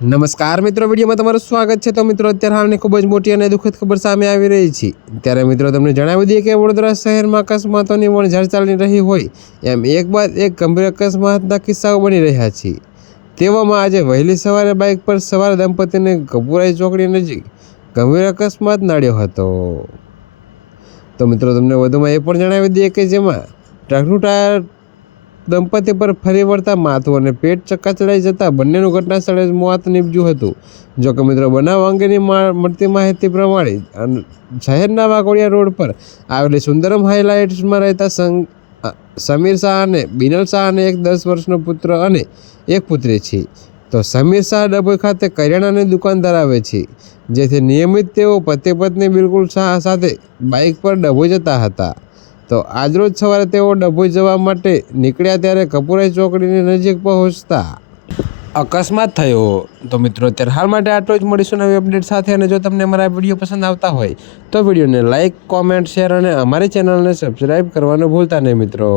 નમસ્કાર મિત્રો, વિડીયોમાં તમારું સ્વાગત છે। તો મિત્રો, અત્યારે હાલની ખૂબ જ મોટી અને દુઃખદ ખબર સામે આવી રહી છે। ત્યારે મિત્રો તમને જણાવી દઈએ કે વડોદરા શહેરમાં અકસ્માતોની વણઝાર ચાલી રહી હોય એમ એક બાદ એક ગંભીર અકસ્માતના કિસ્સાઓ બની રહ્યા છે। તેવામાં આજે વહેલી સવારે બાઇક પર સવાર દંપતીને કપુરાઈ ચોકડી નજીક ગંભીર અકસ્માત નડ્યો હતો। તો મિત્રો તમને વધુમાં એ પણ જણાવી દઈએ કે જેમાં ટ્રકનું ટાયર દંપતી પર ફરી વળતા માથું અને પેટ ચક્કાચડાઈ જતાં બંનેનું ઘટના સ્થળે જ મોત નીપજ્યું હતું। જો કે મિત્રો, બનાવ અંગેની મળતી માહિતી પ્રમાણે શહેરના વાઘોડિયા રોડ પર આવેલી સુંદરમ હાઇલાઇટ્સમાં રહેતા સમીર શાહ અને બિનલ શાહ અને એક 10 વર્ષનો પુત્ર અને એક પુત્રી છે। તો સમીર શાહ ડભોઈ ખાતે કરિયાણાની દુકાન ધરાવે છે, જેથી નિયમિત તેઓ પતિ પત્ની બિલકુલ શાહ સાથે બાઇક પર ડભોઈ જતા હતા। તો આજરોજ સવારે તેઓ ડભોઈ જવા માટે નીકળ્યા ત્યારે કપુરાઈ ચોકડીની નજીક પહોંચતા અકસ્માત થયો। તો મિત્રો, અત્યારે હાલ માટે આટલું જ। મળીશું નવી અપડેટ સાથે। અને જો તમને અમારા વિડીયો પસંદ આવતા હોય તો વિડીયોને લાઇક, કોમેન્ટ, શેર અને અમારી ચેનલને સબસ્ક્રાઈબ કરવાનું ભૂલતા નહીં મિત્રો।